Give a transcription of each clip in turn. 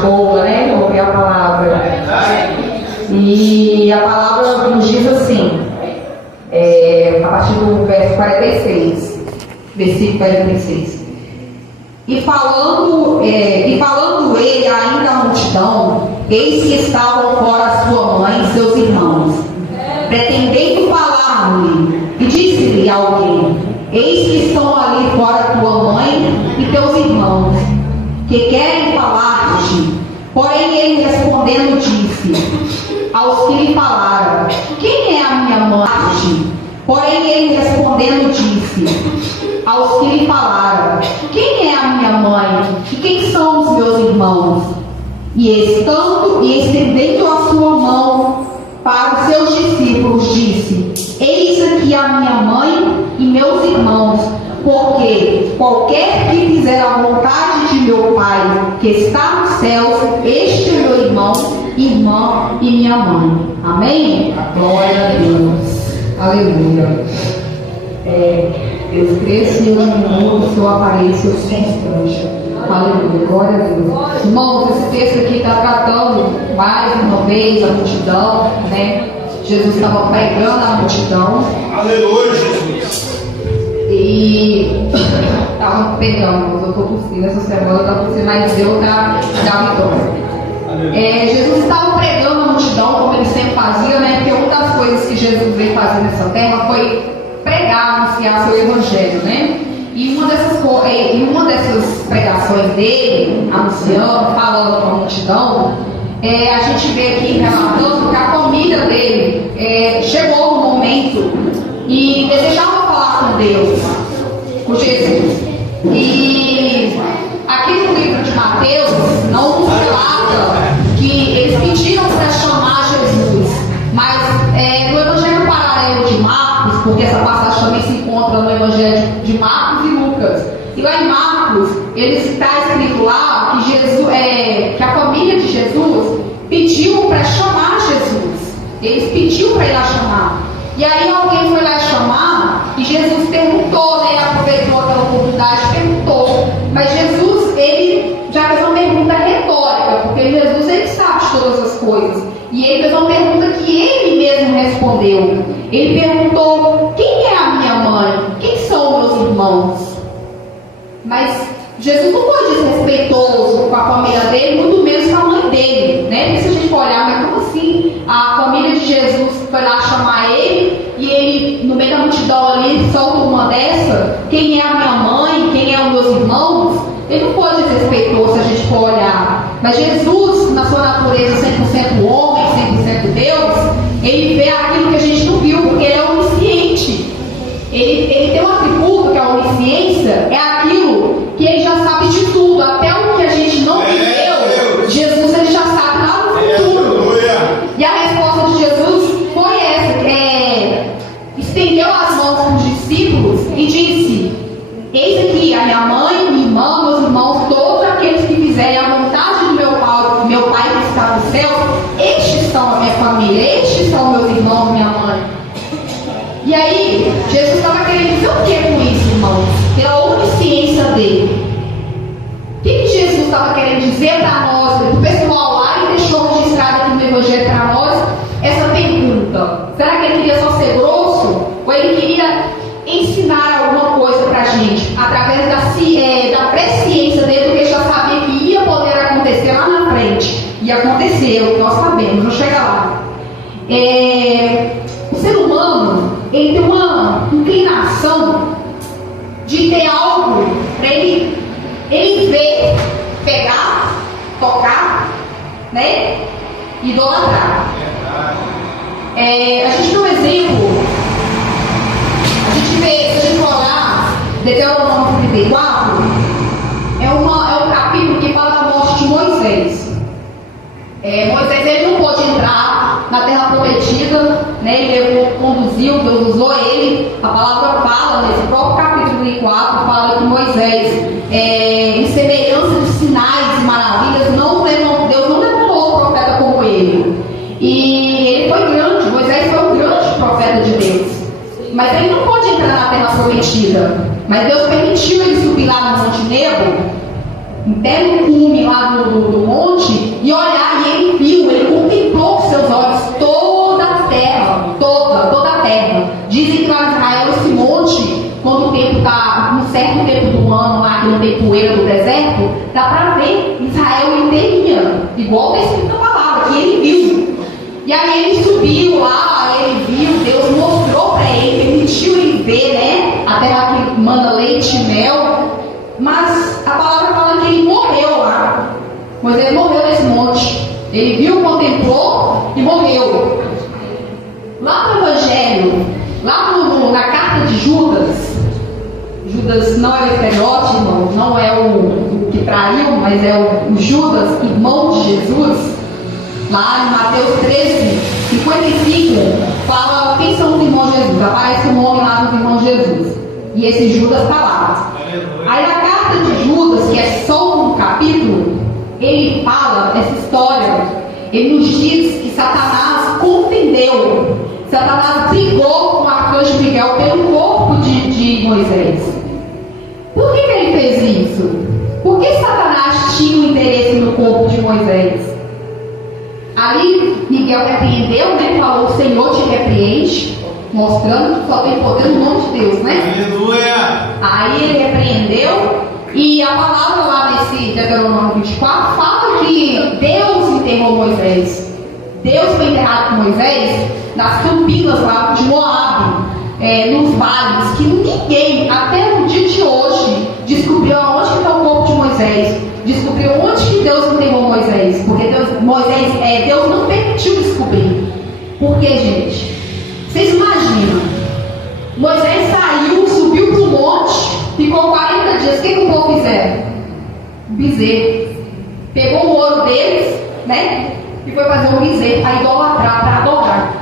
boa, né? Ouvir a palavra. E a palavra nos diz assim, a partir do verso 46, versículo 46. E falando ele ainda à multidão, eis que estavam fora sua mãe e seus irmãos, pretendendo falar-lhe, e disse-lhe alguém: eis que estão ali fora tua mãe e teus irmãos, que querem falar-te. Porém ele respondendo disse aos que lhe falaram: quem é a minha mãe? Porém ele respondendo disse aos que lhe falaram: quem é a minha mãe? E quem são os meus irmãos? E estendendo a sua mão para os seus discípulos, disse: eis aqui a minha mãe e meus irmãos, porque qualquer que fizer a vontade de meu Pai que está nos céus, este é meu irmão, irmã e minha mãe. Amém? Glória a Deus. Aleluia. Deus cresce e eu diminuo, o seu aparelho, seu constante. Aleluia. Glória a Deus. Irmãos, esse texto aqui está tratando mais uma vez a multidão, né? Jesus estava pregando a multidão. Aleluia, Jesus. E estava pegando, eu estou tossindo essa semana, eu estava tossindo, mas Deus está vitória. Jesus estava pregando a multidão, como ele sempre fazia, né? Porque uma das coisas que Jesus veio fazer nessa terra foi pregar, anunciar seu evangelho, né? E uma dessas pregações dele, anunciando, falando com a multidão, a gente vê aqui relatando que a família dele chegou no momento e desejava falar com Deus, com Jesus. E aqui no livro de Mateus não nos relata que eles pediram para chamar Jesus, mas no Evangelho paralelo de Marcos, porque essa passagem também se encontra no Evangelho de Marcos e Lucas, e lá em Marcos está escrito lá que que a família de Jesus pediu para chamar Jesus. Eles pediram para ir lá chamar. E aí alguém foi lá chamar e Jesus perguntou, né? Aproveitou aquela oportunidade e perguntou. Mas Jesus, ele já fez uma pergunta retórica, porque Jesus, ele sabe de todas as coisas. E ele fez uma pergunta que ele mesmo respondeu. Ele perguntou: quem é a minha mãe? Quem são meus irmãos? Mas Jesus não foi desrespeitoso com a família dele, muito menos com a mãe dele, né? E se a gente for olhar, mas como assim a família de Jesus foi lá chamar ele e ele, no meio da multidão ali, solta uma dessa: quem é a minha mãe? Quem é os meus irmãos? Ele não foi desrespeitoso se a gente for olhar. Mas Jesus, na sua natureza 100% homem, 100% Deus, ele vê aquilo que a gente não viu, porque ele é onisciente. Ele tem um atributo que é a onisciência, é aquilo que ele já sabe de tudo, até o que a gente não viveu. Jesus, ele já sabe lá no futuro. E a resposta de Jesus foi essa: estendeu as mãos para os discípulos e disse: eis aqui a minha mãe, minha irmã, meus irmãos, todos aqueles que fizerem a vontade do meu Pai que está no céu, estes são a minha família, estes são meus irmãos, minha mãe. E aí, Jesus estava querendo dizer o que com isso, irmãos? Pela onisciência dele. O que Jesus estava querendo dizer para nós? O pessoal lá, e deixou registrado aqui no Evangelho para nós essa pergunta: será que ele queria só ser grosso? Ou ele queria ensinar alguma coisa para a gente? Através da presciência dele, porque ele já sabia que ia poder acontecer lá na frente. E aconteceu, nós sabemos, vamos chegar lá. O ser humano, ele tem uma inclinação de ter algo para ele ver, pegar, tocar, né? Idolatrar. A gente tem um exemplo. A gente vê, se a gente for olhar Deuteronômio 34, é um capítulo que fala da morte de Moisés. Moisés, ele não pôde entrar na terra prometida, né? Ele conduziu, Deus usou ele. A palavra fala, nesse próprio capítulo 34, fala que Moisés, em semelhança de sinais e maravilhas, Deus não levantou um profeta como ele. E ele foi grande, Moisés foi um grande profeta de Deus, mas ele não pôde entrar na terra prometida. Mas Deus permitiu ele subir lá no Monte Nebo, até no cume lá do monte, igual está escrito na palavra, que ele viu. E aí ele subiu lá, ele viu, Deus mostrou para ele, permitiu ele ver, né? A terra que manda leite e mel. Mas a palavra fala que ele morreu lá. Moisés morreu nesse monte. Ele viu, contemplou e morreu. Lá no Evangelho, lá na carta de Judas, Judas não é o Iscariote, irmão, não é o que traiu, mas é o Judas, irmão de Jesus. Lá em Mateus 13, 55, fala quem são os irmãos de Jesus. Aparece o nome lá dos irmãos de Jesus. E esse Judas está lá. Aí a carta de Judas, que é só um capítulo, ele fala essa história. Ele nos diz que Satanás contendeu. Satanás brigou com o arcanjo Miguel pelo corpo de Moisés. Por que ele fez isso? Por que Satanás tinha um interesse no corpo de Moisés? Ali Miguel repreendeu, né? Falou, o Senhor te repreende, mostrando que só tem poder no nome de Deus, né? Aleluia! Aí ele repreendeu, e a palavra lá nesse Deuteronômio 24 fala que Deus enterrou Moisés. Deus foi enterrado com Moisés nas campinas lá de Moabe, nos vales, que ninguém, até o dia de hoje, descobriu aonde está o corpo de Moisés. Descobriu onde que Deus enterrou Moisés. Porque Deus não permitiu descobrir. Por quê, gente? Vocês imaginam? Moisés saiu, subiu para o monte, ficou 40 dias. O que o povo fizeram? Bezerro. Pegou o ouro deles, né? E foi fazer um bezerro para idolatrar, para adorar.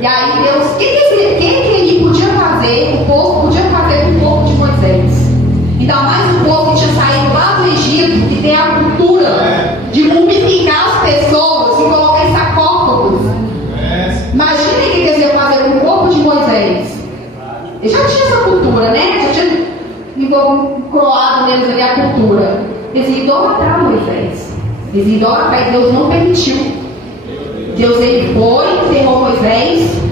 E aí Deus, o que ele podia fazer? O povo podia fazer com o corpo de Moisés. Ainda mais o povo que tinha saído lá do Egito, que tem a cultura de mumificar as pessoas e colocar em sarcófagos. Imagina o que eles iam fazer com o corpo de Moisés. Eles já tinham essa cultura, né? Já tinha croado neles ali a cultura. Eles iam idolatrar Moisés. Eles iam idolatrar e Deus não permitiu. Deus ele foi, enterrou Moisés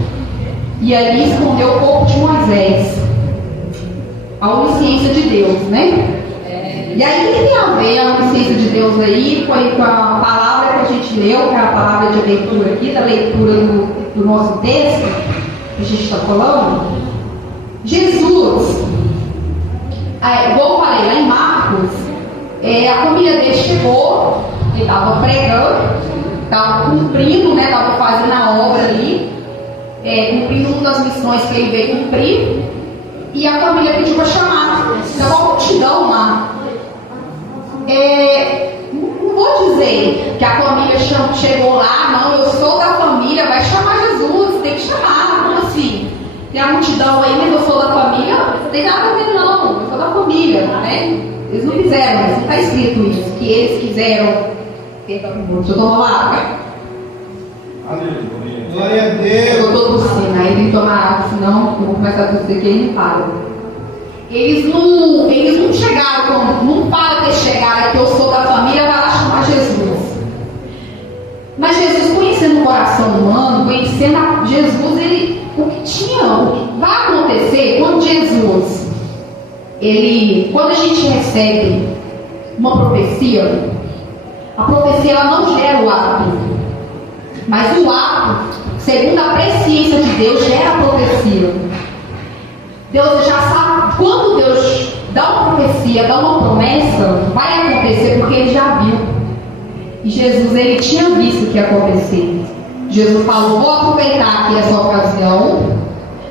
e ali escondeu o corpo de Moisés. A onisciência de Deus, né? E aí o que tem a ver a onisciência de Deus aí com a palavra que a gente leu, que é a palavra de leitura aqui, da leitura do nosso texto, que a gente está falando? Jesus, igual eu falei lá em Marcos, a família dele chegou, ele estava pregando, estava cumprindo, né? Estava fazendo a obra ali, cumprindo uma das missões que ele veio cumprir. E a família pediu para chamar. Então, uma multidão lá. Não vou dizer que a família chegou lá, não, eu sou da família, vai chamar Jesus, tem que chamar, como assim? Tem a multidão aí, mas eu sou da família, não tem nada a ver não, eu sou da família, né? Eles não fizeram, mas não está escrito isso, que eles quiseram. Deixa eu tomar água. Aleluia. Glória a Deus. Eu estou tossindo, aí tem que tomar água, senão eu vou começar a tossir que ele para. Eles não chegaram, não para de chegar que eu sou da família, vai lá chamar Jesus. Mas Jesus, conhecendo o coração humano, conhecendo Jesus, o que vai acontecer quando Jesus, quando a gente recebe uma profecia, a profecia ela não gera o ato, mas o ato, segundo a presciência de Deus, gera a profecia. Deus já sabe, quando Deus dá uma profecia, dá uma promessa, vai acontecer porque Ele já viu. E Jesus, Ele tinha visto o que ia acontecer. Jesus falou, vou aproveitar aqui essa ocasião,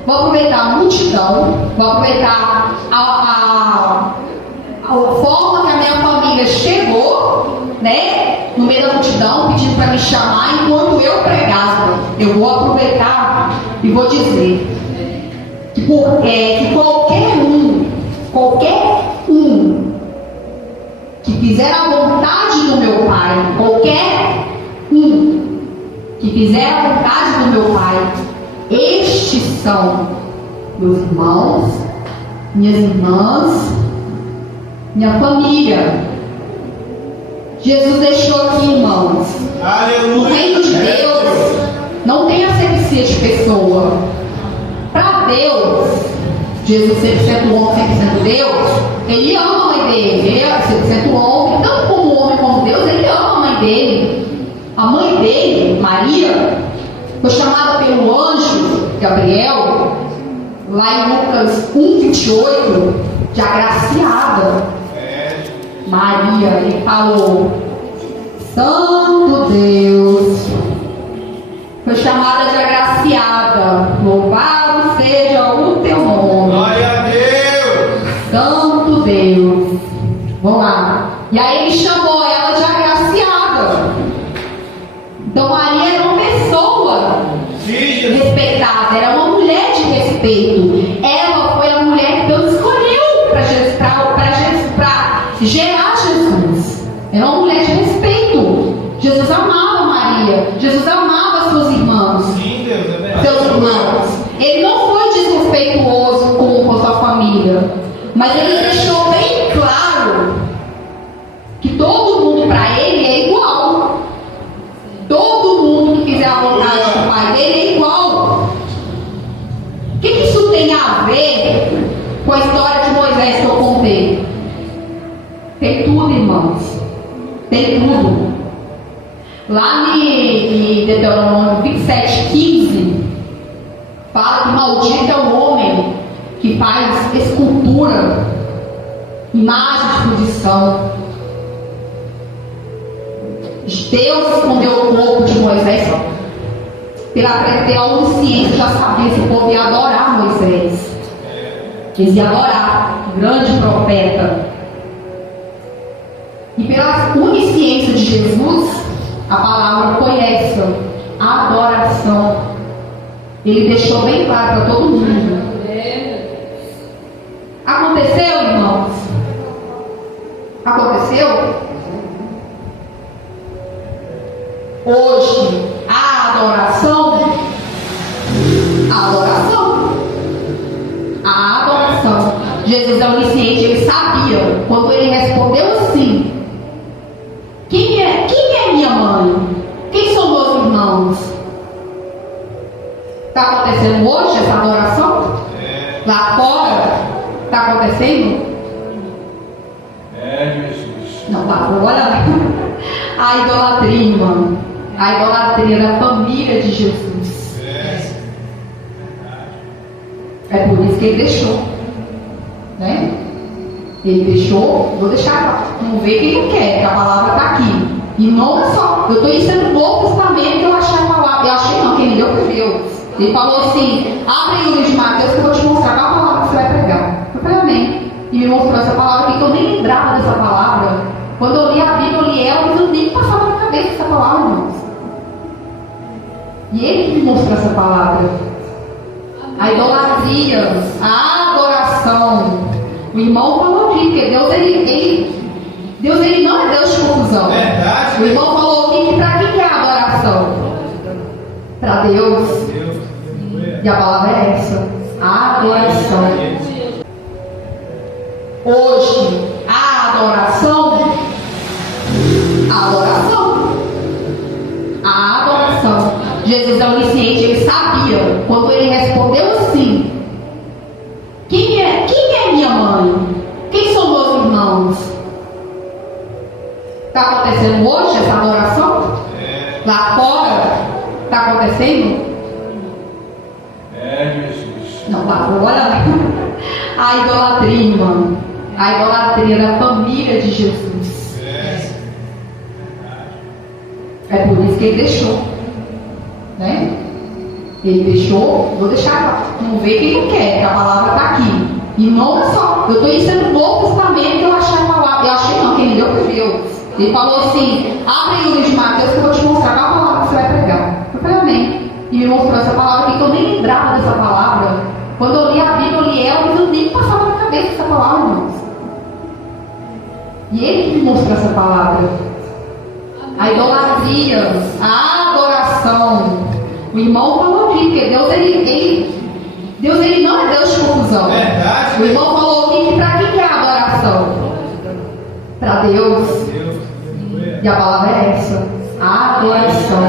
vou aproveitar a multidão, vou aproveitar a forma que a minha família chegou, né, no meio da multidão, pedindo para me chamar enquanto eu pregava. Eu vou aproveitar e vou dizer que qualquer um que fizer a vontade do meu Pai, qualquer um que fizer a vontade do meu Pai, estes são meus irmãos, minhas irmãs, minha família. Jesus deixou aqui, irmãos, Aleluia. o reino de Deus não tem asepsia de pessoa. Para Deus, Jesus 100% homem, 100% Deus, Ele ama a mãe dele. Ele é 100% homem, tanto como homem como Deus, Ele ama a mãe dele. Maria foi chamada pelo anjo Gabriel, lá em Lucas 1:28, de agraciada. Maria, ele falou: Santo Deus, foi chamada de agraciada. Louvado seja o teu nome. Glória a Deus. Santo Deus. Vamos lá. E aí ele chamou ela de agraciada. Então Maria era uma pessoa respeitada, era uma mulher de respeito. Ela foi a mulher que Deus escolheu para gerar Jesus. Era uma mulher de respeito. Jesus amava Maria. Jesus amava seus irmãos. Sim, Deus, é verdade. Seus irmãos. Ele não foi desrespeituoso com a sua família, mas ele deixou bem claro que todo mundo para ele é igual. Todo mundo que fizer a vontade do Pai dele é igual. O que isso tem a ver com a história de Moisés que eu contei? Tem tudo, irmãos. Tem tudo. Lá em Deuteronômio 27:15, fala que maldito é o homem que faz escultura, imagem de fundição. Deus escondeu o corpo de Moisés pela onisciência, já sabia que o povo ia adorar Moisés. Eles iam adorar o grande profeta. E pela onisciência de Jesus, a palavra foi essa: adoração. Ele deixou bem claro para todo mundo. Aconteceu, irmãos? Aconteceu? Hoje, a adoração, Jesus é onisciente, ele sabia. Quando ele respondeu assim: quem é minha mãe? Quem são meus irmãos? Está acontecendo hoje essa adoração? Lá fora? Está acontecendo? Jesus. Não, olha a idolatria, irmão. A idolatria da família de Jesus. É por isso que ele deixou, né? Ele deixou, vou deixar, vamos ver quem não quer, que a palavra está aqui. Irmão, olha só, eu estou ensinando o Novo Testamento que eu achei a palavra. Eu achei não, quem me deu foi Deus. Ele falou assim: abre o livro de Mateus que eu vou te mostrar qual a palavra que você vai pregar. Eu falei amém. E me mostrou essa palavra aqui, que eu nem lembrava dessa palavra. Quando eu li a Bíblia, eu li ela, mas eu nem passava na cabeça essa palavra, irmãos. E ele que me mostrou essa palavra. A idolatria, a adoração. O irmão falou aqui, porque Deus ele não é Deus de confusão. Verdade. O irmão falou aqui que para quem é a adoração? Para Deus. E a palavra é essa: a adoração. Hoje, a adoração. Jesus é onisciente, ele sabia. Quando ele respondeu assim: quem é minha mãe? Quem são meus irmãos? Está acontecendo hoje essa adoração? Lá fora? Está acontecendo? Jesus. Não, olha a idolatria, irmão. A idolatria da família de Jesus. É por isso que ele deixou, né? Ele deixou, vou deixar, vamos ver quem não quer, que a palavra está aqui. Irmão, olha só, eu estou ensinando o Novo Testamento que eu achei a palavra. Eu achei não, quem me deu foi Deus. Ele falou assim: abre o livro de Mateus que eu vou te mostrar qual a palavra que você vai pregar. Eu falei amém. E me mostrou essa palavra aqui, que eu nem lembrava dessa palavra. Quando eu li a Bíblia, eu li ela, mas eu nem passava na cabeça essa palavra, irmãos. E ele que me mostrou essa palavra. A idolatria, a adoração. O irmão falou aqui, porque Deus ele não é Deus de confusão. Verdade. O irmão falou aqui que para quem é a adoração? Para Deus. E a palavra é essa: a adoração.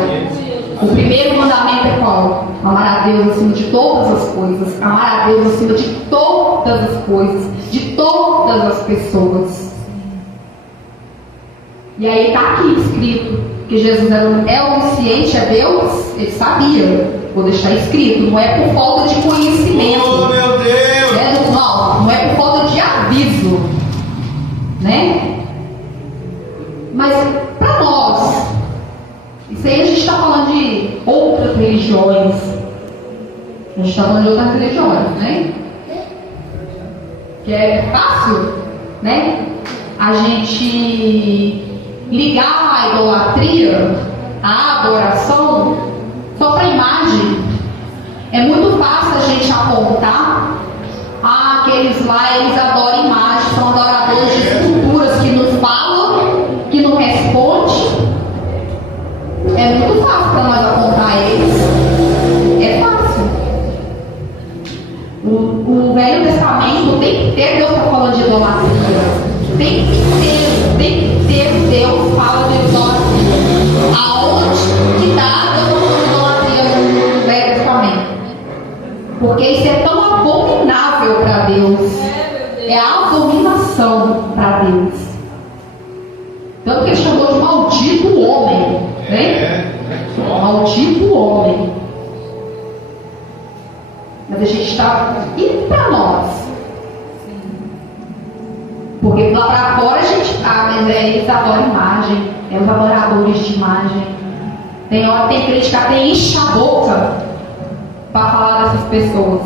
O primeiro mandamento é qual? Amar a Deus acima de todas as coisas. Amar a Deus acima de todas as coisas, de todas as pessoas. E aí está aqui escrito que Jesus é onisciente, é Deus, ele sabia. Vou deixar escrito, não é por falta de conhecimento. Oh, meu Deus! Não é por falta de aviso, né? Mas para nós, isso aí a gente está falando de outras religiões. A gente está falando de outras religiões, né? Que é fácil, né? A gente ligar a idolatria, a adoração, só para a imagem. É muito fácil a gente apontar, aqueles lá, eles adoram imagem, são adoradores de esculturas que não falam, que não respondem. É muito fácil para nós apontar eles. É fácil. O Velho Testamento o tempo inteiro Deus está falando de idolatria. O tempo inteiro Deus fala de idolatria. Aonde que está Deus falando de idolatria no Velho Testamento? Porque isso é tão abominável para Deus. É a abominação para Deus. Tanto que ele chamou de maldito o homem. Né? Maldito o homem. Mas a gente está indo para nós. Porque lá para fora a gente está, mas eles adoram imagem. É os adoradores de imagem. Tem hora que tem crente que até enche a boca para falar dessas pessoas.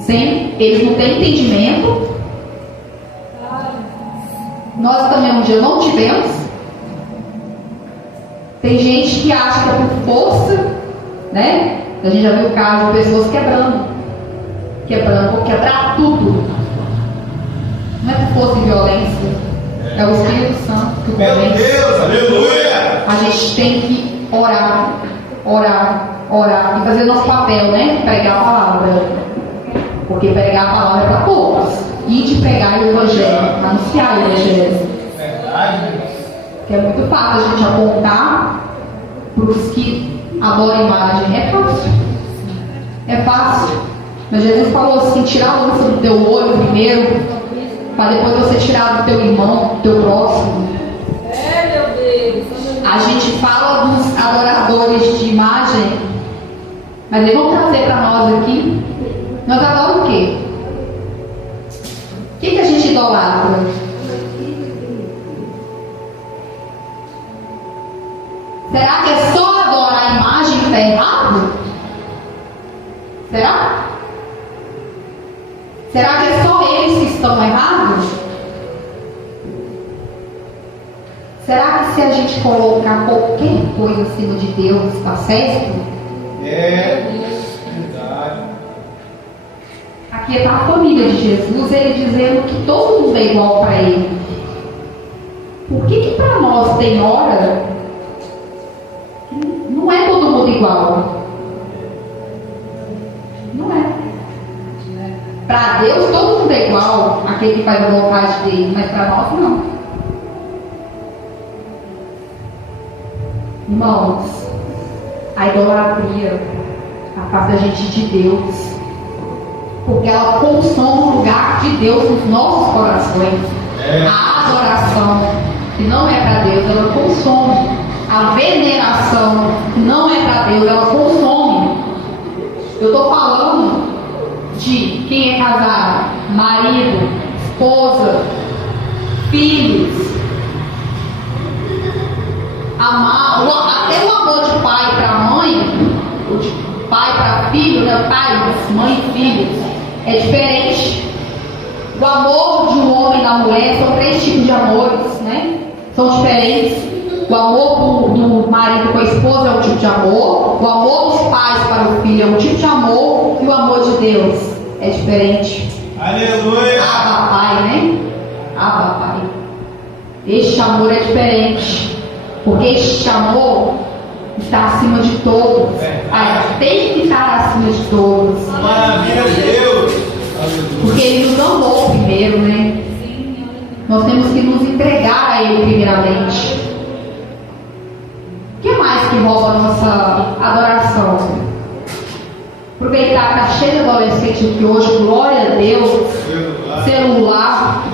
Sim, eles não têm entendimento. Nós também um dia não tivemos. Tem gente que acha que é por força, né? A gente já viu o caso de pessoas quebrando, vou quebrar tudo. Não é por força e violência, é o Espírito Santo que convence. Meu Deus, aleluia! A gente tem que orar e fazer o nosso papel, né? Pregar a palavra. Porque pregar a palavra é para poucos. E de pregar o Evangelho, anunciar o Evangelho. Verdade. Que é muito fácil a gente apontar para os que adoram a imagem. É fácil. É fácil. Mas Jesus falou assim: tirar a lança do teu olho primeiro, para depois você tirar do teu irmão, do teu próximo. Meu Deus. A gente fala dos adoradores de imagem, mas eles vão trazer para nós aqui. Nós adoramos o quê? O que a gente idolatra? Será que é só adorar a imagem que está errado? Será? Será que é só eles que estão errados? Será que se a gente colocar qualquer coisa acima de Deus, está certo? É verdade. Aqui está a família de Jesus, ele dizendo que todo mundo é igual para ele. Por que para nós tem hora que não é todo mundo igual? Não é. Para Deus todo mundo é igual, aquele que faz a vontade dele, mas para nós não. Irmãos, a idolatria afasta a gente de Deus, porque ela consome o lugar de Deus nos nossos corações. A adoração que não é para Deus, ela consome. A veneração que não é para Deus, ela consome. Eu estou falando de quem é casado, marido, esposa, filhos. Até o amor de pai para mãe, ou de pai para filho, né? Pais, mãe e filhos, é diferente. O amor de um homem e da mulher são 3 tipos de amores, né? São diferentes. O amor do marido com a esposa é um tipo de amor. O amor dos pais para o filho é um tipo de amor. E o amor de Deus é diferente. Aleluia! Abba, Pai, né? Abba, Pai. Este amor é diferente. Porque este amor está acima de todos. Tem que estar acima de todos. Maravilha, Deus! Porque Ele nos amou primeiro, né? Nós temos que nos entregar a Ele primeiramente. O que mais que rouba a nossa adoração? Aproveitar que está cheio de adolescente aqui hoje, glória a Deus. celular,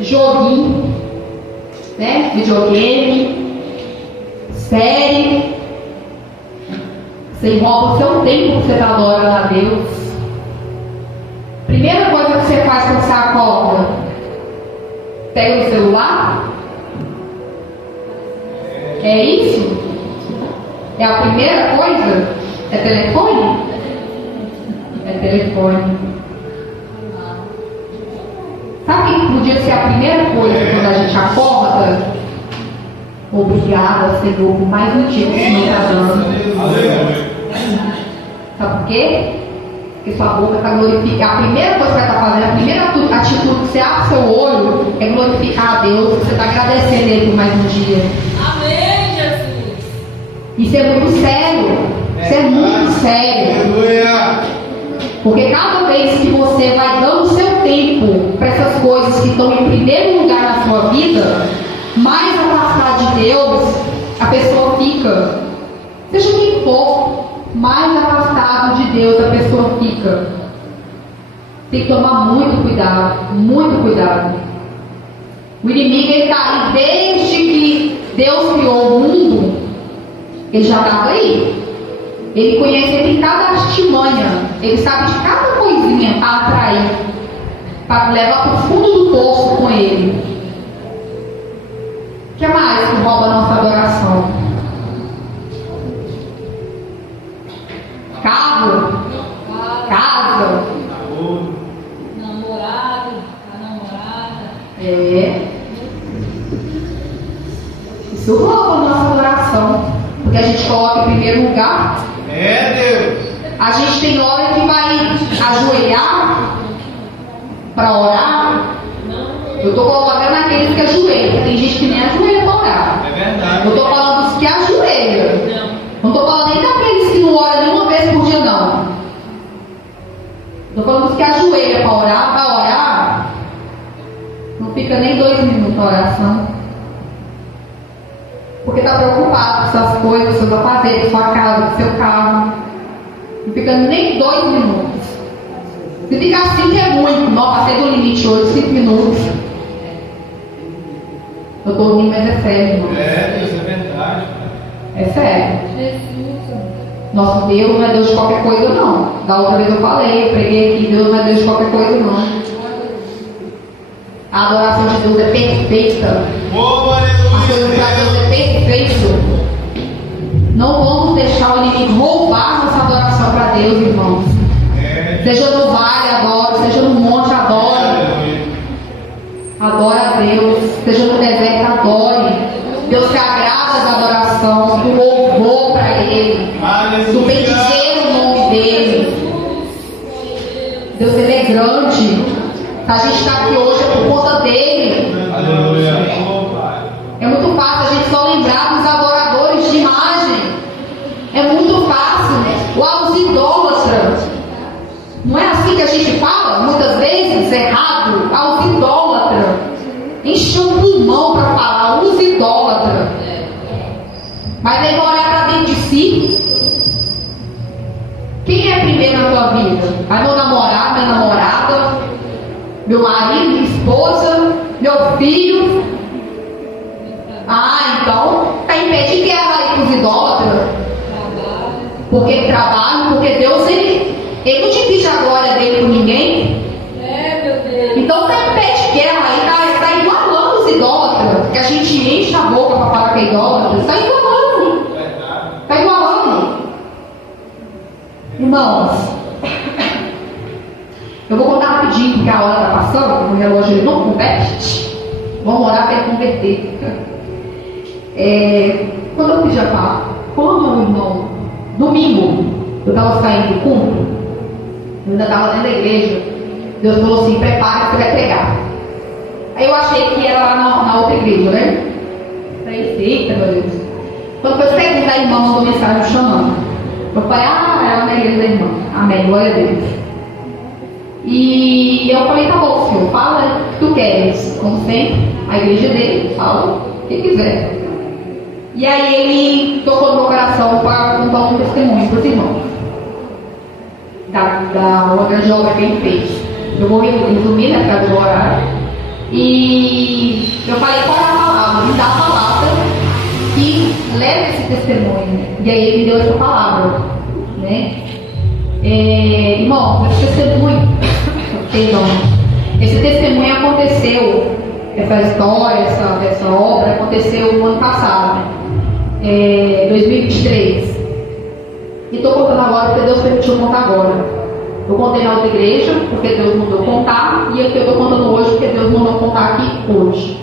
joguinho, né? Videogame, série. Você envolve o seu tempo que você está adorando a Deus. Primeira coisa que você faz quando você acorda, pega o celular. É isso? É a primeira coisa? É telefone? É telefone. Sabe que podia ser a primeira coisa quando a gente acorda? Obrigada, Senhor, por mais um dia que o Senhor está dando. Sabe por quê? Porque sua boca está glorificando. A primeira coisa que você está fazendo, a primeira atitude que você abre seu olho é glorificar a Deus. Você está agradecendo Ele por mais um dia. Amém, Jesus. Isso é muito sério. Isso é muito sério. Aleluia. Porque cada vez que você vai dando o seu tempo para essas coisas que estão em primeiro lugar na sua vida, mais afastada de Deus a pessoa fica. Seja quem for, mais afastado de Deus a pessoa fica. Tem que tomar muito cuidado, muito cuidado. O inimigo está aí desde que Deus criou o mundo. Ele já estava aí. Ele conhece, ele tem cada artimanha. Ele sabe de cada coisinha para atrair, para levar para o fundo do poço com ele. O que mais que rouba a nossa adoração? Carro, casa, Namorado, a namorada. Isso rouba a nossa adoração, porque a gente coloca em primeiro lugar. É Deus. A gente tem hora que vai ajoelhar para orar. Eu estou colocando aqueles que ajoelham, porque tem gente que nem ajoelha para orar. É verdade. Eu estou falando dos que ajoelham. Não estou falando nem daqueles que não oram nenhuma vez por dia, não. Estou falando dos que ajoelham para orar, não fica nem 2 minutos a oração. Porque está preocupado com suas coisas, seus afazeres, sua casa, seu carro. Não fica nem 2 minutos. Se ficar assim que é muito, não, passei do limite hoje, 5 minutos. Eu estou rindo, mas é sério, irmão. É Deus, é verdade. É sério. Jesus. Nosso Deus não é Deus de qualquer coisa, não. Da outra vez eu falei, eu preguei aqui, Deus não é Deus de qualquer coisa, não. A adoração de Deus é perfeita. Oh, A coisa para Deus aleluia. é perfeito. Não vamos deixar o inimigo roubar nossa adoração para Deus, irmãos. É. Seja no vale, adore. Seja no monte, adore. Aleluia. Adore a Deus. Seja no deserto, adore. Deus se agrada da adoração, do louvor para Ele, do bendizer o nome dEle. Deus, Ele é grande. A gente está aqui hoje é por conta dEle. Aleluia. Oh, Pai. É muito fácil a gente só lembrar dos adoradores de imagem. É muito fácil. Lá os idólatras. Não é assim que a gente fala? Muitas vezes, errado. Aos idólatras. Enche o pulmão para falar. Os idólatras. Mas aí vai olhar para dentro de si. Quem é primeiro na tua vida? Aí meu namorado, minha namorada, meu marido, minha esposa, meu filho. Ah, então está em pé de guerra aí com os idólatras. Porque trabalho, porque Deus, ele não divide a glória dele com ninguém. É, meu Deus. Então está em pé de guerra aí, está igualando os idólatras. Que a gente enche a boca para falar que é idólatra. Está igualando. Está igualando. Irmãos, eu vou contar rapidinho, porque a hora está passando, o relógio ele não converte. Vamos orar para ele converter. Quando eu pedi a palavra, quando, irmão, domingo, eu estava saindo do culto, eu ainda estava dentro da igreja, Deus falou assim: prepara que você vai pregar. Aí eu achei que era lá na outra igreja, né? Falei, eita, meu Deus. Quando foi segunda, a irmã mandou mensagem me chamando. Eu falei, ela na igreja da irmã. Amém, glória a Deus. E eu falei, tá bom, senhor, fala o que tu queres. Como sempre, a igreja dele, fala o que quiser. E aí ele tocou no meu coração para contar um testemunho para os irmãos da uma grande obra que ele fez. Eu vou resumir, né, para o horário. E eu falei qual é a palavra, me dá a palavra que leva esse testemunho. E aí ele me deu essa palavra, né? Irmão, esse testemunho, perdão, esse testemunho aconteceu, essa história, essa obra aconteceu no ano passado, 2023. E estou contando agora porque Deus permitiu contar agora. Eu contei na outra igreja porque Deus mandou contar, e aqui eu estou contando hoje porque Deus mandou contar aqui hoje.